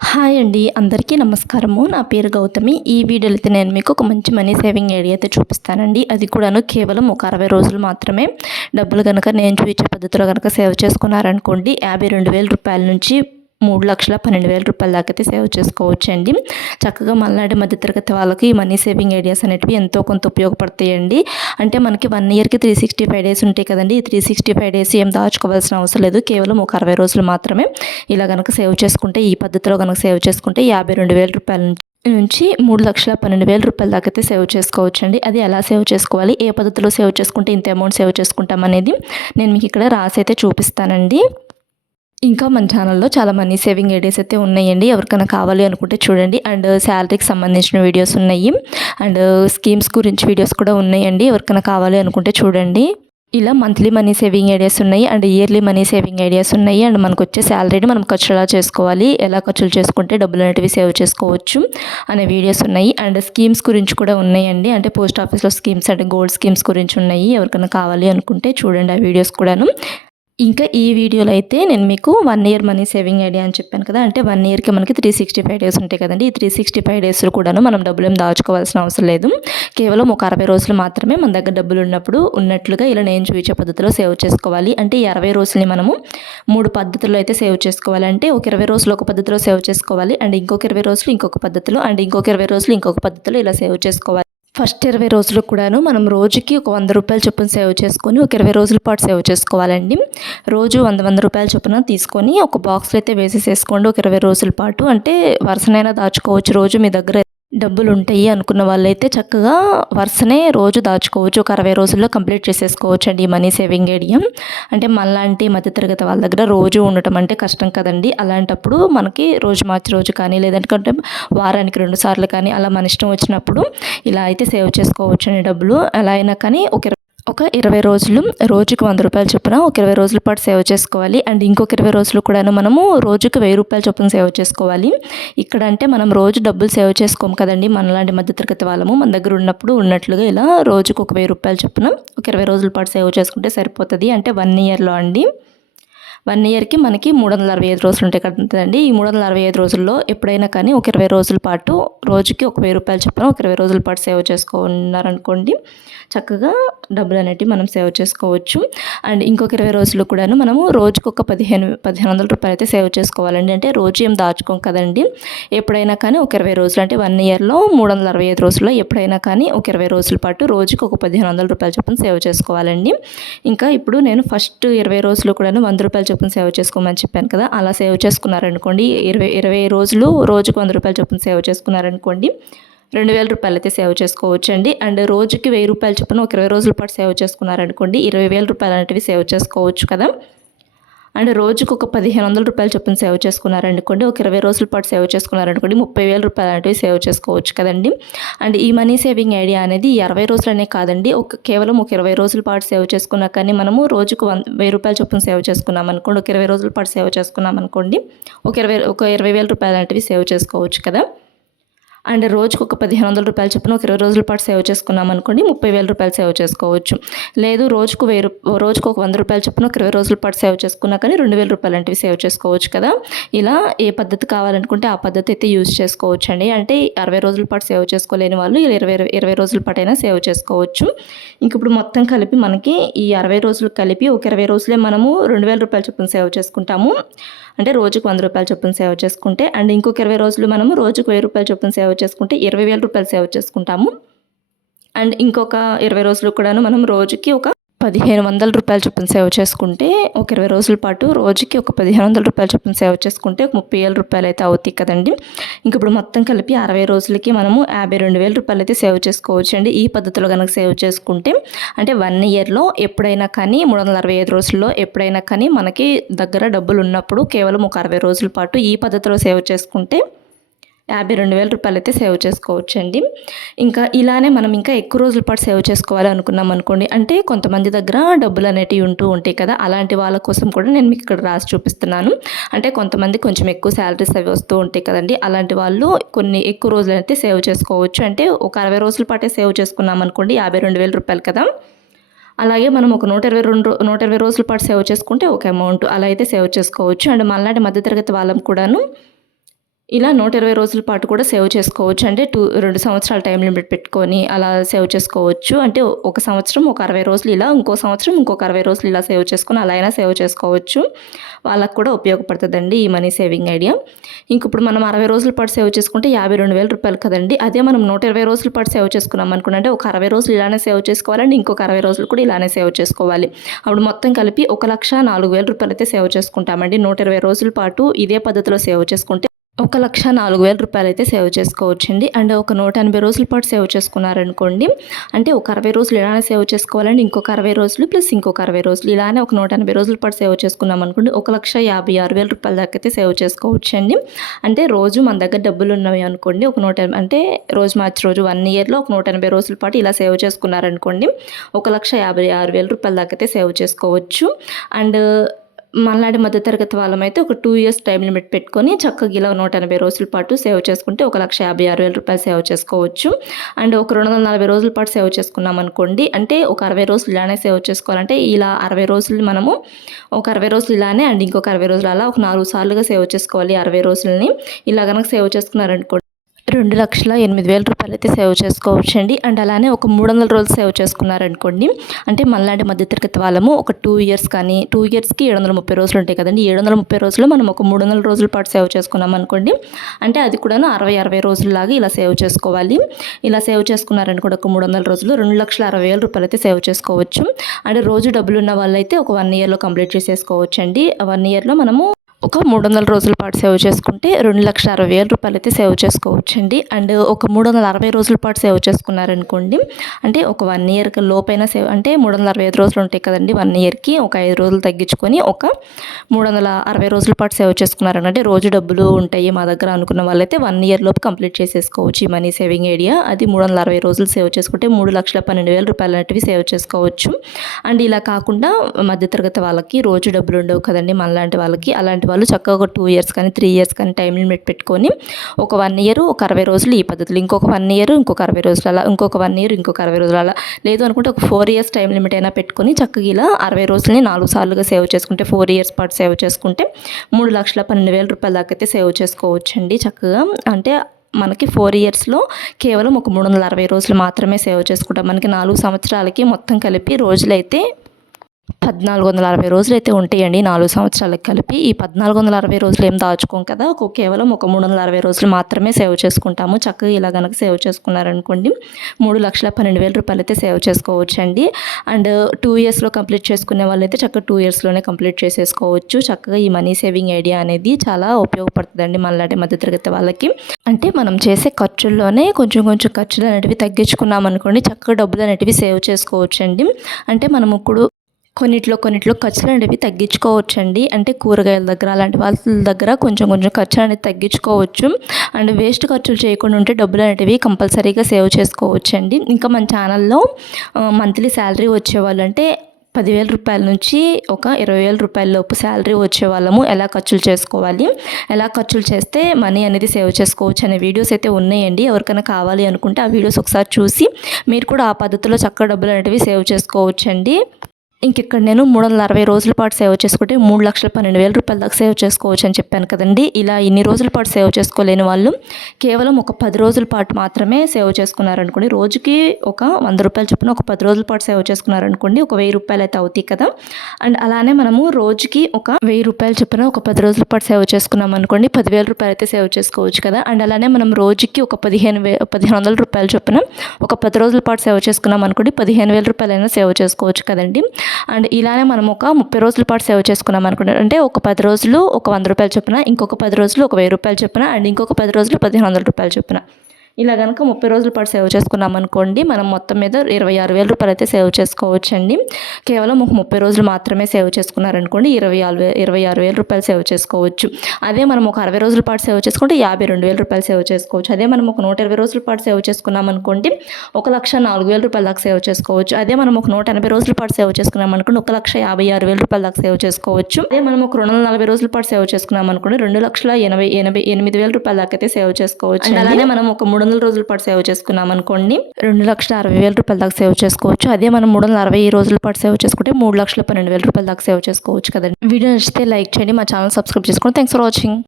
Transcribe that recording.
Hi అండి, అందరికీ నమస్కారము. నా పేరు గౌతమి. ఈ వీడియోలో అయితే నేను మీకు ఒక మంచి మనీ సేవింగ్ ఐడియా అయితే చూపిస్తానండి. అది కూడాను కేవలం ఒక 60 రోజులు మాత్రమే. డబ్బులు కనుక నేను చూపించే పద్ధతిలో కనుక సేవ్ చేసుకున్నారనుకోండి, రూ. 52,000 నుంచి 3,12,000 దాకా అయితే సేవ్ చేసుకోవచ్చండి. చక్కగా మల్నాడు మధ్యతరగతి వాళ్ళకి ఈ మనీ సేవింగ్ ఐడియాస్ అనేటివి ఎంతో కొంత ఉపయోగపడతాయండి. అంటే మనకి 1 ఇయర్‌కి 365 డేస్ ఉంటాయి కదండీ. ఈ 365 డేస్ ఏం దాచుకోవాల్సిన అవసరం లేదు. కేవలం ఒక 60 రోజులు మాత్రమే ఇలా గనక సేవ్ చేసుకుంటే, ఈ పద్ధతిలో గనక సేవ్ చేసుకుంటే రూ. 52,000 నుంచి రూ. 3,12,000 దాకా అయితే సేవ్ చేసుకోవచ్చండి. అది ఎలా సేవ్ చేసుకోవాలి, ఏ పద్ధతిలో సేవ్ చేసుకుంటే ఇంత అమౌంట్ సేవ్ చేసుకుంటాం అనేది నేను మీకు ఇక్కడ రాసి అయితే చూపిస్తానండి. ఇంకా మన ఛానల్లో చాలా మనీ సేవింగ్ ఐడియాస్ అయితే ఉన్నాయండి. ఎవరికైనా కావాలి అనుకుంటే చూడండి. అండ్ శాలరీకి సంబంధించిన వీడియోస్ ఉన్నాయి. అండ్ స్కీమ్స్ గురించి వీడియోస్ కూడా ఉన్నాయండి. ఎవరికైనా కావాలి అనుకుంటే చూడండి. ఇలా మంత్లీ మనీ సేవింగ్ ఐడియాస్ ఉన్నాయి. And yearly money saving ideas ఉన్నాయి. అండ్ మనకు వచ్చే శాలరీని మనం ఖర్చు ఎలా చేసుకోవాలి, ఎలా ఖర్చులు చేసుకుంటే డబ్బులు అనేటివి సేవ్ చేసుకోవచ్చు అనే వీడియోస్ ఉన్నాయి. అండ్ స్కీమ్స్ గురించి కూడా ఉన్నాయండి. అంటే పోస్ట్ ఆఫీస్లో స్కీమ్స్ అంటే గోల్డ్ స్కీమ్స్ గురించి ఉన్నాయి. ఎవరికైనా కావాలి అనుకుంటే చూడండి ఆ వీడియోస్ కూడాను. ఇంకా ఈ వీడియోలో అయితే నేను మీకు 1 ఇయర్ మనీ సేవింగ్ ఐడియా అని చెప్పాను కదా. అంటే 1 ఇయర్‌కి మనకి 365 డేస్ ఉంటాయి కదండీ. ఈ 365 డేస్‌లో కూడాను మనం డబ్బులేం దాచుకోవాల్సిన అవసరం లేదు. కేవలం ఒక 60 రోజులు మాత్రమే మన దగ్గర డబ్బులు ఉన్నప్పుడు ఉన్నట్లుగా ఇలా నేను చూపించే పద్ధతిలో సేవ్ చేసుకోవాలి. అంటే ఈ 60 రోజుల్ని మనము 3 పద్ధతుల్లో అయితే సేవ్ చేసుకోవాలి. అంటే ఒక 20 రోజులు ఒక పద్ధతిలో సేవ్ చేసుకోవాలి. అండ్ ఇంకొక 20 రోజులు ఇంకొక పద్ధతిలో, అండ్ ఇంకొక 20 రోజులు ఇంకొక పద్ధతిలో ఇలా సేవ్ చేసుకోవాలి. ఫస్ట్ 20 రోజులకు కూడాను మనం రోజుకి ఒక రూ. 100 చొప్పున సేవ్ చేసుకొని ఒక 20 రోజుల పాటు సేవ్ చేసుకోవాలండి. రోజు రూ. 100 చొప్పున తీసుకొని ఒక బాక్స్‌లో అయితే వేసేసేసుకోండి ఒక 20 రోజుల పాటు. అంటే వరుసనైనా దాచుకోవచ్చు. రోజు మీ దగ్గర డబ్బులు ఉంటాయి అనుకున్న వాళ్ళైతే చక్కగా వరుసనే రోజు దాచుకోవచ్చు. ఒక 60 రోజుల్లో కంప్లీట్ చేసేసుకోవచ్చండి ఈ మనీ సేవింగ్ ఐడియా. అంటే మనలాంటి మధ్యతరగతి వాళ్ళ దగ్గర రోజు ఉండటం అంటే కష్టం కదండీ. అలాంటప్పుడు మనకి రోజు మార్చి రోజు కానీ, లేదంటే వారానికి 2 సార్లు కానీ అలా మన ఇష్టం వచ్చినప్పుడు ఇలా అయితే సేవ్ చేసుకోవచ్చండి డబ్బులు. ఎలా అయినా కానీ ఒక 20 రోజులు రోజుకి రూ. 100 చొప్పున ఒక 20 రోజుల పాటు సేవ్ చేసుకోవాలి. అండ్ ఇంకొక 20 రోజులు కూడాను మనము రోజుకి రూ. 1000 చొప్పున సేవ్ చేసుకోవాలి. ఇక్కడ అంటే మనం రోజు డబ్బులు సేవ్ చేసుకోము కదండి. మనలాంటి మధ్యతరగతి వాళ్ళము మన దగ్గర ఉన్నప్పుడు ఉన్నట్లుగా ఇలా రోజుకి ఒక రూ. 1000 చొప్పున ఒక 20 రోజుల పాటు సేవ్ చేసుకుంటే సరిపోతుంది. అంటే 1 ఇయర్‌లో అండి. 1 ఇయర్‌కి మనకి 365 రోజులు ఉంటాయి కదండి. ఈ 365 రోజుల్లో ఎప్పుడైనా కానీ ఒక 20 రోజుల పాటు రోజుకి ఒక రూ. 1000 చొప్పున ఒక 20 రోజుల పాటు సేవ్ చేసుకున్నారనుకోండి, చక్కగా డబ్బులు అనేటివి మనం సేవ్ చేసుకోవచ్చు. అండ్ ఇంకొక 20 రోజులు కూడాను మనము రోజుకి ఒక రూ. 1,500 అయితే సేవ్ చేసుకోవాలండి. అంటే రోజు ఏం దాచుకోం కదండి. ఎప్పుడైనా కానీ ఒక 20 రోజులు అంటే 1 ఇయర్‌లో 365 రోజుల్లో ఎప్పుడైనా కానీ ఒక 20 రోజుల పాటు రోజుకి ఒక రూ. 1,500 చొప్పున సేవ్ చేసుకోవాలండి. ఇంకా ఇప్పుడు నేను ఫస్ట్ 20 రోజులు కూడాను రూ. 100 చొప్పున సేవ్ చేసుకోమని చెప్పాను కదా. అలా సేవ్ చేసుకున్నారనుకోండి, 20 రోజులు రోజుకు రూ. 100 చొప్పున సేవ్ చేసుకున్నారనుకోండి, రూ. 2,000 అయితే సేవ్ చేసుకోవచ్చండి. అండ్ రోజుకి రూ. 1,000 చొప్పున ఒక 20 రోజుల పాటు సేవ్ చేసుకున్నారనుకోండి, రూ. 20,000 అనేటివి సేవ్ చేసుకోవచ్చు కదా. అండ్ రోజుకు ఒక రూ. 1,500 చొప్పున సేవ్ చేసుకున్నారనుకోండి, ఒక 20 రోజుల పాటు సేవ్ చేసుకున్నారనుకోండి, రూ. 30,000 అనేటివి సేవ్ చేసుకోవచ్చు కదండి. అండ్ ఈ మనీ సేవింగ్ ఐడియా అనేది ఈ 60 రోజులనే కాదండి. కేవలం ఒక 20 రోజుల పాటు సేవ్ చేసుకున్నా కానీ మనము రోజుకు రూ. 1,000 చొప్పున సేవ్ చేసుకున్నాం అనుకోండి, ఒక 20 రోజుల పాటు సేవ్ చేసుకున్నాం అనుకోండి, ఒక 20,000 అనేటివి సేవ్ చేసుకోవచ్చు కదా. అండ్ రోజుకు ఒక రూ. 1,500 చొప్పున ఒక 20 రోజుల పాటు సేవ్ చేసుకున్నాం అనుకోండి, రూ. 30,000 సేవ్ చేసుకోవచ్చు. లేదు రోజుకు రోజుకు ఒక రూ. 100 చొప్పున ఒక 20 రోజుల పాటు సేవ్ చేసుకున్నా కానీ రూ. 2,000 అనేటివి సేవ్ చేసుకోవచ్చు కదా. ఇలా ఏ పద్ధతి కావాలనుకుంటే ఆ పద్ధతి అయితే యూజ్ చేసుకోవచ్చండి. అంటే 60 రోజుల పాటు సేవ్ చేసుకోలేని వాళ్ళు 20 రోజుల పాటైనా సేవ్ చేసుకోవచ్చు. ఇంక ఇప్పుడు మొత్తం కలిపి మనకి ఈ 60 రోజులు కలిపి ఒక 20 రోజులే మనము రూ. 2,000 చొప్పున సేవ్ చేసుకుంటాము. అంటే రోజుకు రూ. 100 చొప్పున సేవ్ చేసుకుంటే, అండ్ ఇంకొక 20 రోజులు మనము రోజుకు రూ. 1,000 చొప్పున సేవ్ చేసుకుంటే రూ. 20,000 సేవ్ చేసుకుంటాము. అండ్ ఇంకొక 20 రోజులు కూడాను మనం రోజుకి ఒక రూ. 1,500 చొప్పున సేవ్ చేసుకుంటే, ఒక 20 రోజుల పాటు రోజుకి ఒక రూ. 1,500 చొప్పున సేవ్ చేసుకుంటే ఒక రూ. 30,000 అయితే అవుతాయి కదండి. ఇంక ఇప్పుడు మొత్తం కలిపి 60 రోజులకి మనము రూ. 52,000 అయితే సేవ్ చేసుకోవచ్చు అండి. ఈ పద్ధతిలో కనుక సేవ్ చేసుకుంటే, అంటే 1 ఇయర్‌లో ఎప్పుడైనా కానీ 365 రోజుల్లో ఎప్పుడైనా కానీ మనకి దగ్గర డబ్బులు ఉన్నప్పుడు కేవలం ఒక 60 రోజుల పాటు ఈ పద్ధతిలో సేవ్ చేసుకుంటే రూ. 52,000 అయితే సేవ్ చేసుకోవచ్చండి. ఇంకా ఇలానే మనం ఇంకా ఎక్కువ రోజుల పాటు సేవ్ చేసుకోవాలి అనుకున్నాం అనుకోండి, అంటే కొంతమంది దగ్గర డబ్బులు అనేటివి ఉంటూ ఉంటాయి కదా. అలాంటి వాళ్ళ కోసం కూడా నేను మీకు ఇక్కడ రాసి చూపిస్తున్నాను. అంటే కొంతమంది కొంచెం ఎక్కువ శాలరీస్ అవి వస్తూ ఉంటాయి కదండి. అలాంటి వాళ్ళు కొన్ని ఎక్కువ రోజులు అయితే సేవ్ చేసుకోవచ్చు. అంటే ఒక 60 రోజుల పాటే సేవ్ చేసుకున్నాం అనుకోండి, రూ. 52,000 కదా. అలాగే మనం ఒక 120 రోజుల పాటు సేవ్ చేసుకుంటే ఒక అమౌంట్ అలా అయితే సేవ్ చేసుకోవచ్చు. అండ్ మనలాంటి మధ్యతరగతి వాళ్ళం కూడాను ఇలా 120 రోజుల పాటు కూడా సేవ్ చేసుకోవచ్చు. అంటే 2 సంవత్సరాల టైం లిమిట్ పెట్టుకొని అలా సేవ్ చేసుకోవచ్చు. అంటే ఒక సంవత్సరం ఒక 60 రోజులు ఇలా, ఇంకో సంవత్సరం ఇంకొక 60 రోజులు ఇలా సేవ్ చేసుకొని అలా అయినా సేవ్ చేసుకోవచ్చు. వాళ్ళకు కూడా ఉపయోగపడుతుందండి ఈ మనీ సేవింగ్ ఐడియా. ఇప్పుడు మనం 60 రోజుల పాటు సేవ్ చేసుకుంటే 52,000 రూపాయలు కదండి. అదే మనం 120 రోజుల పాటు సేవ్ చేసుకున్నాం అనుకోండి, అంటే ఒక 60 రోజులు ఇలానే సేవ్ చేసుకోవాలండి, ఇంకొక 60 రోజులు కూడా ఇలానే సేవ్ చేసుకోవాలి. అప్పుడు మొత్తం కలిపి 1,04,000 రూపాయలు అయితే సేవ్ చేసుకుంటామండి. 120 రోజుల పాటు ఇదే పద్ధతిలో సేవ్ చేసుకుంటే 1,04,000 రూపాయలు అయితే సేవ్ చేసుకోవచ్చండి. అండ్ ఒక 180 రోజుల పాటు సేవ్ చేసుకున్నారనుకోండి, అంటే ఒక 60 రోజులు ఇలానే సేవ్ చేసుకోవాలండి, ఇంకొక 60 రోజులు ప్లస్ ఇంకొక 60 రోజులు ఇలానే ఒక 180 రోజుల పాటు సేవ్ చేసుకున్నాం అనుకోండి, 1,56,000 రూపాయల దాకా అయితే సేవ్ చేసుకోవచ్చండి. అంటే రోజు మన దగ్గర డబ్బులు ఉన్నవి అనుకోండి, ఒక అంటే రోజు మార్చి రోజు 1 ఇయర్లో ఒక 180 రోజుల పాటు ఇలా సేవ్ చేసుకున్నారనుకోండి, 1,56,000 రూపాయల దాకా అయితే సేవ్ చేసుకోవచ్చు. అండ్ మనలాంటి మధ్యతరగతి వాళ్ళమైతే ఒక 2 ఇయర్స్ టైం లిమిట్ పెట్టుకొని చక్కగా ఇలా 180 రోజుల పాటు సేవ్ చేసుకుంటే 1,56,000 రూపాయలు సేవ్ చేసుకోవచ్చు. అండ్ ఒక 240 రోజుల పాటు సేవ్ చేసుకున్నాం అనుకోండి, అంటే ఒక 60 రోజులు ఇలానే సేవ్ చేసుకోవాలంటే ఇలా 60 రోజులు మనము ఒక 60 రోజులు ఇలానే అండ్ ఇంకొక 60 రోజులు అలా ఒక 4 సార్లుగా సేవ్ చేసుకోవాలి 60 రోజులని. ఇలా కనుక సేవ్ చేసుకున్నారనుకోండి 2,08,000 రూపాయలు అయితే సేవ్ చేసుకోవచ్చండి. అండ్ అలానే ఒక 300 రోజులు సేవ్ చేసుకున్నారనుకోండి, అంటే మనలాంటి మధ్యతరగతి వాళ్ళము ఒక 2 ఇయర్స్ కానీ 2 ఇయర్స్కి 730 రోజులు ఉంటాయి కదండి. 730 రోజులు మనం ఒక 300 రోజుల పాటు సేవ్ చేసుకున్నాం అనుకోండి, అంటే అది కూడా 60 రోజుల్లాగా ఇలా సేవ్ చేసుకోవాలి. ఇలా సేవ్ చేసుకున్నారనుకోండి ఒక 300 రోజులు 2,60,000 రూపాయలు అయితే సేవ్ చేసుకోవచ్చు. అంటే రోజు డబ్బులు ఉన్న వాళ్ళైతే ఒక 1 ఇయర్లో కంప్లీట్ చేసేసుకోవచ్చండి. 1 ఇయర్లో మనము ఒక 300 రోజుల పాటు సేవ్ చేసుకుంటే 2,60,000 రూపాయలు అయితే సేవ్ చేసుకోవచ్చండి. అండ్ ఒక 360 రోజుల పాటు సేవ్ చేసుకున్నారనుకోండి, అంటే ఒక 1 ఇయర్ లోపైన సేవ్ అంటే 365 రోజులు ఉంటాయి కదండి. 1 ఇయర్కి ఒక 5 రోజులు తగ్గించుకొని ఒక 360 రోజుల పాటు సేవ్ చేసుకున్నారంటే రోజు డబ్బులు ఉంటాయి మా దగ్గర అనుకున్న వాళ్ళైతే 1 ఇయర్ లోపు కంప్లీట్ చేసేసుకోవచ్చు ఈ మనీ సేవింగ్ ఐడియా. అది 360 రోజులు సేవ్ చేసుకుంటే 3,12,000 రూపాయలు అనేటివి సేవ్ చేసుకోవచ్చు. అండ్ ఇలా కాకుండా మధ్యతరగతి వాళ్ళకి రోజు డబ్బులు ఉండవు కదండి మనలాంటి వాళ్ళకి, అలాంటి వాళ్ళు చక్కగా ఒక 2 ఇయర్స్ కానీ 3 ఇయర్స్ కానీ టైం లిమిట్ పెట్టుకొని ఒక 1 ఇయర్ ఒక 60 రోజులు ఈ పద్ధతిలో, ఇంకొక 1 ఇయర్ ఇంకొక 60 రోజులు అలా, ఇంకొక 1 ఇయర్ ఇంకొక 60 రోజులు అలా, లేదు అనుకుంటే ఒక 4 ఇయర్స్ టైం లిమిట్ అయినా పెట్టుకొని చక్కగా ఇలా 60 రోజులని 4 సార్లుగా సేవ్ చేసుకుంటే 4 ఇయర్స్ పాటు సేవ్ చేసుకుంటే 3,12,000 రూపాయల దాకా అయితే సేవ్ చేసుకోవచ్చండి చక్కగా. అంటే మనకి 4 ఇయర్స్లో కేవలం ఒక 360 రోజులు మాత్రమే సేవ్ చేసుకుంటాం. మనకి 4 సంవత్సరాలకి మొత్తం కలిపి రోజులైతే 1,460 రోజులు అయితే ఉంటాయండి 4 సంవత్సరాలకు కలిపి. ఈ 1,460 రోజులు ఏం దాచుకోం కదా, కేవలం ఒక 360 రోజులు మాత్రమే సేవ్ చేసుకుంటాము. చక్కగా ఇలా కనుక సేవ్ చేసుకున్నారనుకోండి 3,12,000 రూపాయలు అయితే సేవ్ చేసుకోవచ్చండి. అండ్ 2 ఇయర్స్లో కంప్లీట్ చేసుకునే వాళ్ళైతే చక్కగా 2 ఇయర్స్లోనే కంప్లీట్ చేసేసుకోవచ్చు. చక్కగా ఈ మనీ సేవింగ్ ఐడియా అనేది చాలా ఉపయోగపడుతుందండి మనలాంటి మధ్యతరగతి వాళ్ళకి. అంటే మనం చేసే ఖర్చుల్లోనే కొంచెం కొంచెం ఖర్చులు అనేటివి తగ్గించుకున్నాం అనుకోండి, చక్కగా డబ్బులు అనేటివి సేవ్ చేసుకోవచ్చండి. అంటే మనం ఇప్పుడు కొన్నిట్లో ఖర్చులు అనేవి తగ్గించుకోవచ్చండి. అంటే కూరగాయల దగ్గర అలాంటి వాళ్ళ దగ్గర కొంచెం కొంచెం ఖర్చు అనేది తగ్గించుకోవచ్చు. అండ్ వేస్ట్ ఖర్చులు చేయకుండా ఉంటే డబ్బులు అనేటివి కంపల్సరీగా సేవ్ చేసుకోవచ్చండి. ఇంకా మన ఛానల్లో మంత్లీ శాలరీ వచ్చేవాళ్ళు అంటే 10,000 రూపాయల నుంచి ఒక 20,000 రూపాయల లోపు శాలరీ వచ్చే వాళ్ళము ఎలా ఖర్చులు చేసుకోవాలి, ఎలా ఖర్చులు చేస్తే మనీ అనేది సేవ్ చేసుకోవచ్చు అనే వీడియోస్ అయితే ఉన్నాయండి. ఎవరికైనా కావాలి అనుకుంటే ఆ వీడియోస్ ఒకసారి చూసి మీరు కూడా ఆ పద్ధతిలో చక్కగా డబ్బులు అనేటివి సేవ్ చేసుకోవచ్చండి. ఇక్కడ నేను 360 రోజుల పాటు సేవ్ చేసుకుంటే 3,12,000 రూపాయల దాకా సేవ్ చేసుకోవచ్చు అని చెప్పాను కదండి. ఇలా ఇన్ని రోజుల పాటు సేవ్ చేసుకోలేని వాళ్ళు కేవలం ఒక 10 రోజుల పాటు మాత్రమే సేవ్ చేసుకున్నారనుకోండి, రోజుకి ఒక 100 రూపాయలు చొప్పున ఒక 10 రోజుల పాటు సేవ్ చేసుకున్నారనుకోండి ఒక 1,000 రూపాయలు అయితే అవుతాయి కదా. అండ్ అలానే మనము రోజుకి ఒక 1,000 రూపాయలు చొప్పున ఒక 10 రోజుల పాటు సేవ్ చేసుకున్నాం అనుకోండి 10,000 రూపాయలు అయితే సేవ్ చేసుకోవచ్చు కదా. అండ్ అలానే మనం రోజుకి ఒక 1,500 రూపాయలు చొప్పున ఒక 10 రోజుల పాటు సేవ్ చేసుకున్నాం అనుకోండి 15,000 రూపాయలైనా సేవ్ చేసుకోవచ్చు కదండి. అండ్ ఇలానే మనం ఒక 30 రోజుల పాటు సేవ్ చేసుకున్నాం అనుకుంటే, అంటే ఒక 10 రోజులు ఒక 100 రూపాయలు చొప్పున, ఇంకొక 10 రోజులు ఒక 1,000 రూపాయలు చొప్పున, అండ్ ఇంకొక 10 రోజులు 1,500 రూపాయలు చొప్పున ఇలా కనుక 30 రోజుల పాటు సేవ్ చేసుకున్నాం అనుకోండి మనం మొత్తం మీద 26,000 రూపాయలు అయితే సేవ్ చేసుకోవచ్చండి. కేవలం ఒక 30 రోజులు మాత్రమే సేవ్ చేసుకున్నారనుకోండి 26,000 రూపాయలు సేవ్ చేసుకోవచ్చు. అదే మనం ఒక 60 రోజుల పాటు సేవ్ చేసుకుంటే 52,000 రూపాయలు సేవ్ చేసుకోవచ్చు. అదే మనం ఒక 120 రోజుల పాటు సేవ్ చేసుకున్నాం అనుకోండి 1,04,000 రూపాయల దాకా సేవ్ చేసుకోవచ్చు. అదే మనం ఒక 180 రోజుల పాటు సేవ్ చేసుకున్నాం అనుకోండి 1,56,000 రూపాయల దాకా సేవ్ చేసుకోవచ్చు. అదే మనం ఒక 240 రోజుల పాటు సేవ్ చేసుకున్నాం అనుకోండి 2,88,000 రూపాయల దాకా అయితే సేవ్ చేసుకోవచ్చు. అలానే మనం ఒక 300 రోజుల పాటు సేవ్ చేసుకున్నాం అనుకోండి 2,60,000 రూపాయల దాకా సేవ్ చేసుకోవచ్చు. అదే మనం 360 రోజుల పాటు సేవ్ చేసుకుంటే 3,12,000 రూపాయల దాకా సేవ్ చేసుకోవచ్చు కదండి. వీడియో నచ్చితే లైక్ చేయండి, మా ఛానల్ సబ్స్క్రైబ్ చేసుకోండి. Thanks for watching.